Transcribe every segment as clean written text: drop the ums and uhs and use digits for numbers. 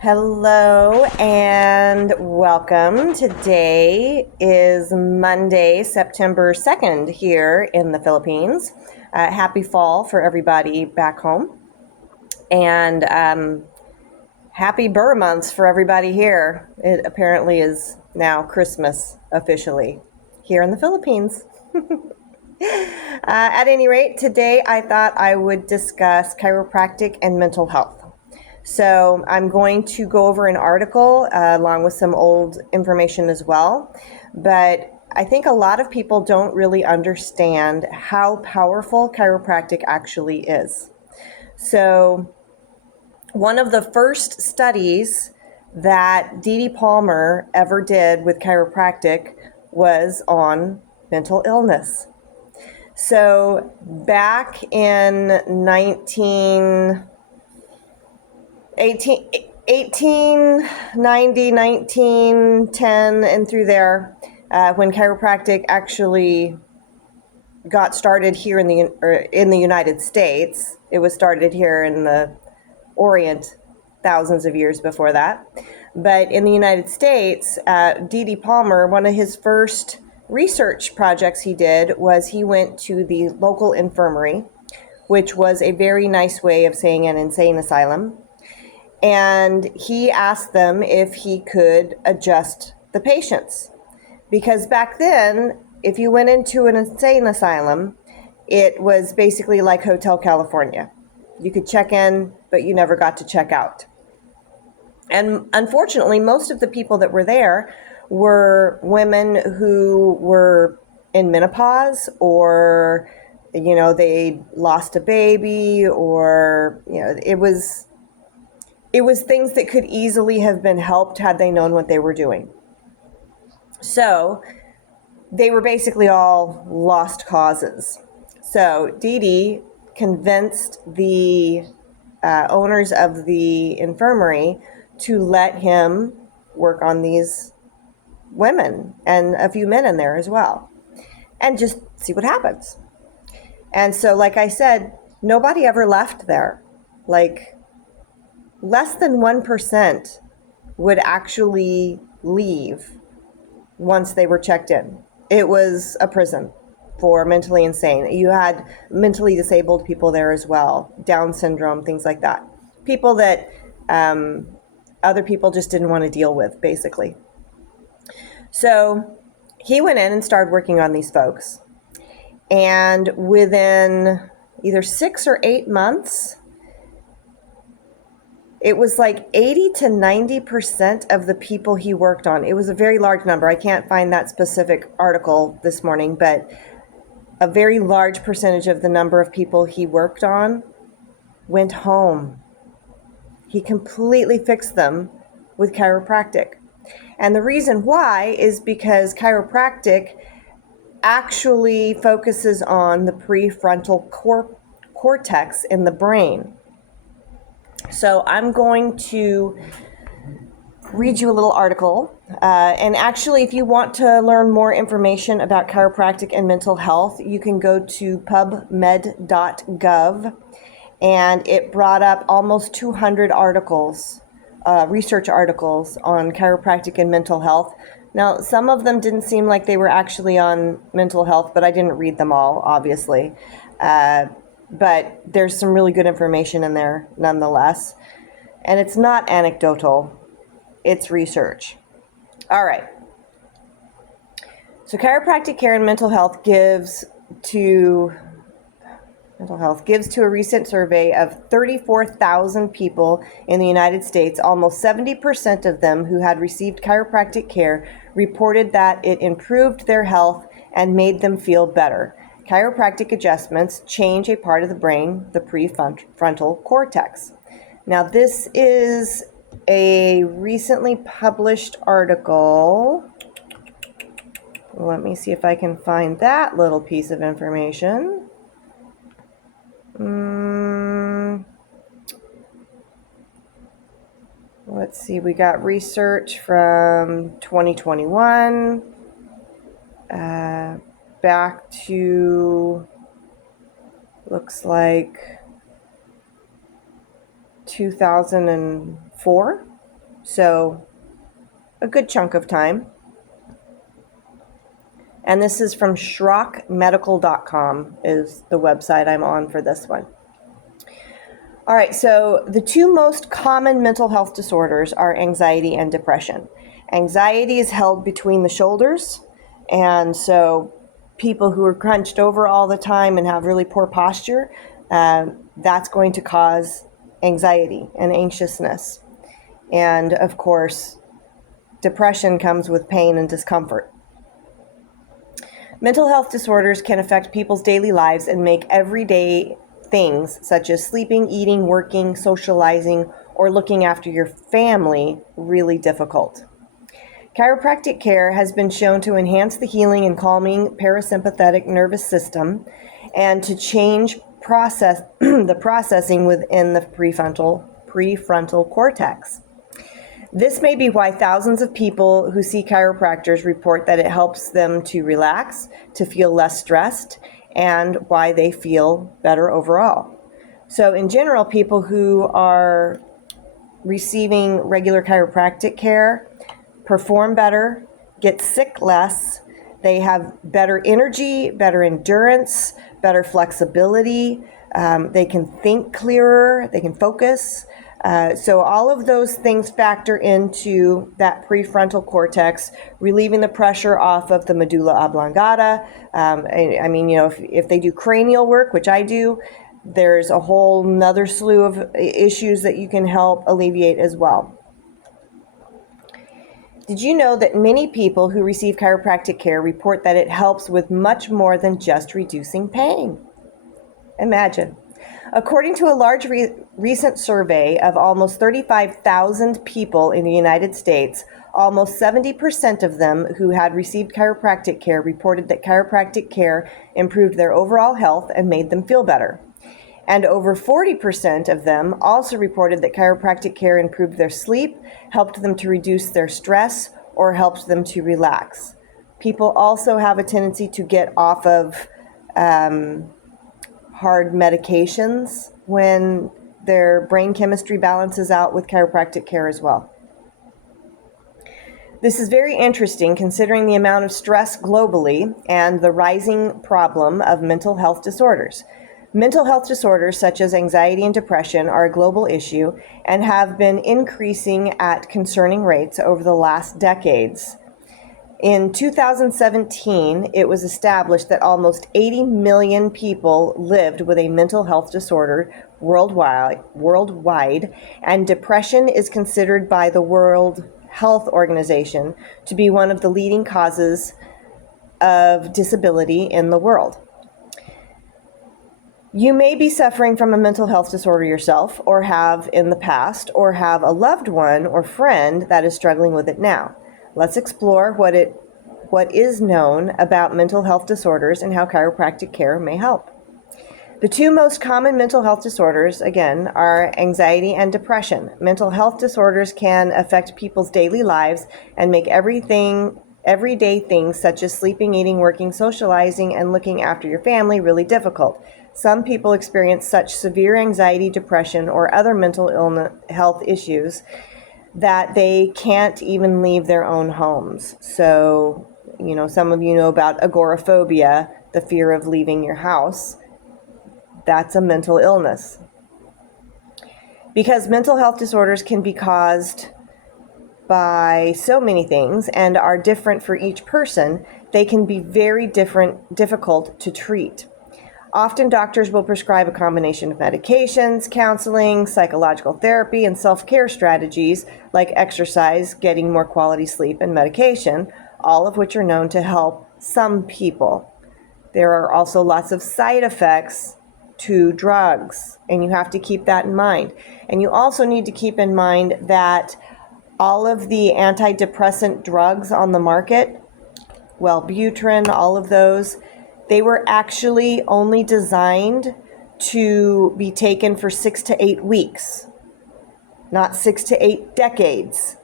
Hello and welcome. Today is Monday, September 2nd here in the Philippines. Happy fall for everybody back home. And happy Burr months for everybody here. It apparently is now Christmas officially here in the Philippines. At any rate, today I thought I would discuss chiropractic and mental health. So I'm going to go over an article along with some old information as well. But I think a lot of people don't really understand how powerful chiropractic actually is. So one of the first studies that Dee Palmer ever did with chiropractic was on mental illness. So back in 1890, 1910, and through there, when chiropractic actually got started here in the United States. It was started here in the Orient thousands of years before that. But in the United States, D.D. Palmer, one of his first research projects he did was he went to the local infirmary, which was a very nice way of saying an insane asylum. And he asked them if he could adjust the patients. Because back then, if you went into an insane asylum, it was basically like Hotel California. You could check in, but you never got to check out. And unfortunately, most of the people that were there were women who were in menopause, or, they lost a baby, or, it was things that could easily have been helped had they known what they were doing. So they were basically all lost causes. So Dee Dee convinced the owners of the infirmary to let him work on these women and a few men in there as well, and just see what happens. And so, like I said, nobody ever left there. Like, less than 1% would actually leave once they were checked in. It was a prison for mentally insane. You had mentally disabled people there as well, Down syndrome, things like that. People that other people just didn't want to deal with, basically. So he went in and started working on these folks. And within either 6 or 8 months, it was like 80 to 90% of the people he worked on. It was a very large number. I can't find that specific article this morning, but a very large percentage of the number of people he worked on went home. He completely fixed them with chiropractic. And the reason why is because chiropractic actually focuses on the prefrontal cortex in the brain. So I'm going to read you a little article. And actually, if you want to learn more information about chiropractic and mental health, you can go to pubmed.gov. And it brought up almost 200 articles, research articles on chiropractic and mental health. Now, some of them didn't seem like they were actually on mental health, but I didn't read them all, obviously. But there's some really good information in there nonetheless. And it's not anecdotal, it's research. All right. So chiropractic care and mental health gives to a recent survey of 34,000 people in the United States. Almost 70% of them who had received chiropractic care reported that it improved their health and made them feel better. Chiropractic adjustments change a part of the brain, the prefrontal cortex. Now, this is a recently published article. Let me see if I can find that little piece of information. Let's see, we got research from 2021 back to, looks like 2004. So a good chunk of time. And this is from schrockmedical.com is the website I'm on for this one. All right, so the two most common mental health disorders are anxiety and depression. Anxiety is held between the shoulders, and so people who are crunched over all the time and have really poor posture, that's going to cause anxiety and anxiousness. And of course, depression comes with pain and discomfort. Mental health disorders can affect people's daily lives and make everyday things such as sleeping, eating, working, socializing, or looking after your family really difficult. Chiropractic care has been shown to enhance the healing and calming parasympathetic nervous system and to change the processing within the prefrontal cortex. This may be why thousands of people who see chiropractors report that it helps them to relax, to feel less stressed, and why they feel better overall. So in general, people who are receiving regular chiropractic care perform better, get sick less, they have better energy, better endurance, better flexibility, they can think clearer, they can focus. So all of those things factor into that prefrontal cortex, relieving the pressure off of the medulla oblongata. I mean, if they do cranial work, which I do, there's a whole nother slew of issues that you can help alleviate as well. Did you know that many people who receive chiropractic care report that it helps with much more than just reducing pain? Imagine. According to a large recent survey of almost 35,000 people in the United States, almost 70% of them who had received chiropractic care reported that chiropractic care improved their overall health and made them feel better. And over 40% of them also reported that chiropractic care improved their sleep, helped them to reduce their stress, or helped them to relax. People also have a tendency to get off of hard medications when their brain chemistry balances out with chiropractic care as well. This is very interesting considering the amount of stress globally and the rising problem of mental health disorders. Mental health disorders such as anxiety and depression are a global issue and have been increasing at concerning rates over the last decades. In 2017, it was established that almost 80 million people lived with a mental health disorder worldwide, and depression is considered by the World Health Organization to be one of the leading causes of disability in the world. You may be suffering from a mental health disorder yourself, or have in the past, or have a loved one or friend that is struggling with it now. Let's explore what is known about mental health disorders and how chiropractic care may help. The two most common mental health disorders, again, are anxiety and depression. Mental health disorders can affect people's daily lives and make everyday things such as sleeping, eating, working, socializing, and looking after your family really difficult. Some people experience such severe anxiety, depression, or other mental health issues that they can't even leave their own homes. So, some of you know about agoraphobia, the fear of leaving your house. That's a mental illness. Because mental health disorders can be caused by so many things and are different for each person, they can be very difficult to treat. Often doctors will prescribe a combination of medications, counseling, psychological therapy, and self-care strategies like exercise, getting more quality sleep, and medication, all of which are known to help some people. There are also lots of side effects to drugs, and you have to keep that in mind. And you also need to keep in mind that all of the antidepressant drugs on the market, Wellbutrin, all of those, they were actually only designed to be taken for 6 to 8 weeks, not 6 to 8 decades.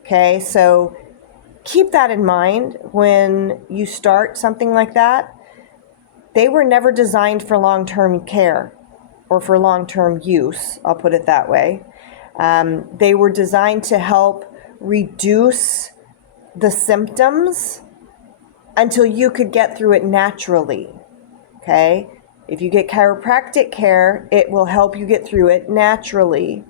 Okay, so keep that in mind when you start something like that. They were never designed for long-term care or for long-term use, I'll put it that way. They were designed to help reduce the symptoms until you could get through it naturally. Okay? If you get chiropractic care, it will help you get through it naturally.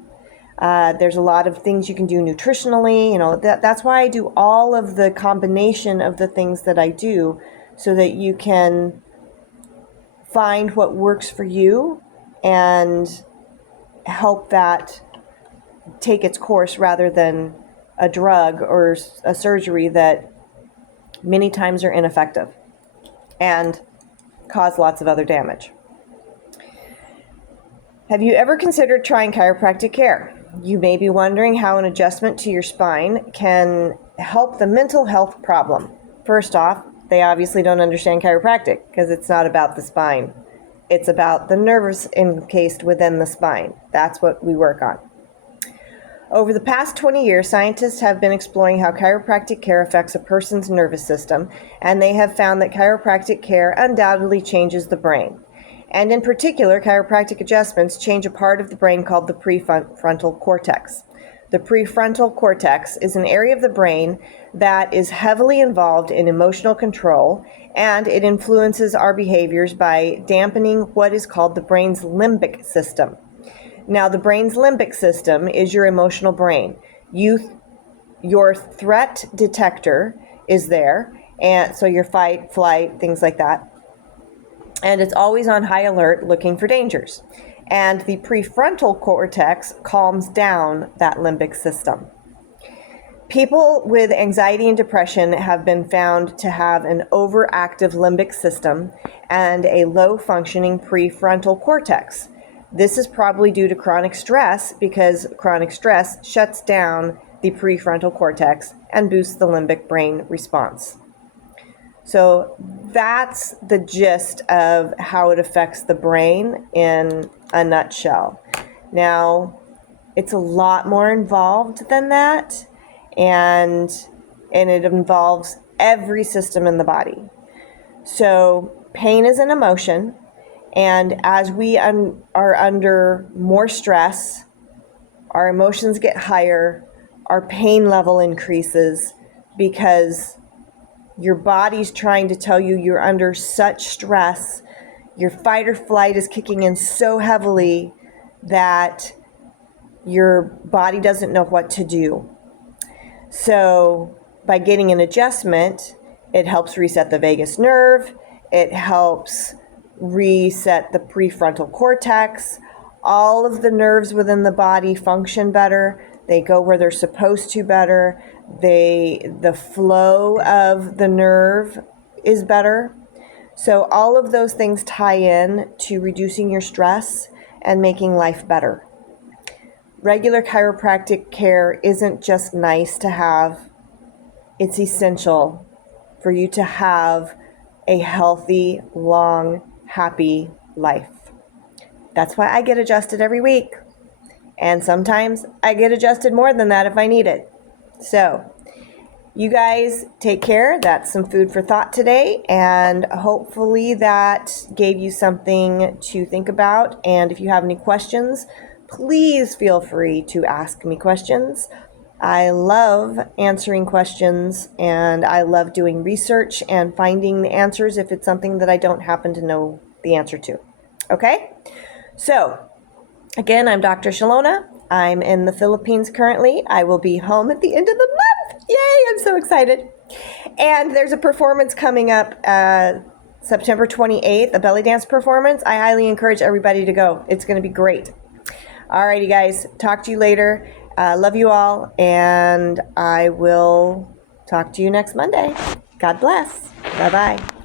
There's a lot of things you can do nutritionally. That's why I do all of the combination of the things that I do, so that you can find what works for you and help that take its course, rather than a drug or a surgery that many times are ineffective and cause lots of other damage. Have you ever considered trying chiropractic care? You may be wondering how an adjustment to your spine can help the mental health problem. First off, they obviously don't understand chiropractic, because it's not about the spine. It's about the nerves encased within the spine. That's what we work on. Over the past 20 years, scientists have been exploring how chiropractic care affects a person's nervous system, and they have found that chiropractic care undoubtedly changes the brain. And in particular, chiropractic adjustments change a part of the brain called the prefrontal cortex. The prefrontal cortex is an area of the brain that is heavily involved in emotional control, and it influences our behaviors by dampening what is called the brain's limbic system. Now, the brain's limbic system is your emotional brain. Your threat detector is there, and so your fight, flight, things like that. And it's always on high alert looking for dangers. And the prefrontal cortex calms down that limbic system. People with anxiety and depression have been found to have an overactive limbic system and a low-functioning prefrontal cortex. This is probably due to chronic stress, because chronic stress shuts down the prefrontal cortex and boosts the limbic brain response. So that's the gist of how it affects the brain in a nutshell. Now, it's a lot more involved than that, and it involves every system in the body. So pain is an emotion, and as we are under more stress, our emotions get higher, our pain level increases, because your body's trying to tell you you're under such stress. Your fight or flight is kicking in so heavily that your body doesn't know what to do. So by getting an adjustment, it helps reset the vagus nerve. It helps reset the prefrontal cortex. All of the nerves within the body function better. They go where they're supposed to better. The flow of the nerve is better. So all of those things tie in to reducing your stress and making life better. Regular chiropractic care isn't just nice to have, it's essential for you to have a healthy, long, happy life. That's why I get adjusted every week. And sometimes I get adjusted more than that if I need it. So, you guys take care. That's some food for thought today, and hopefully that gave you something to think about. And if you have any questions, please feel free to ask me questions. I love answering questions, and I love doing research and finding the answers if it's something that I don't happen to know the answer to. Okay? So, again, I'm Dr. Shalona. I'm in the Philippines currently. I will be home at the end of the month. Yay, I'm so excited. And there's a performance coming up September 28th, a belly dance performance. I highly encourage everybody to go. It's going to be great. Alrighty, guys. Talk to you later. Love you all, and I will talk to you next Monday. God bless. Bye-bye.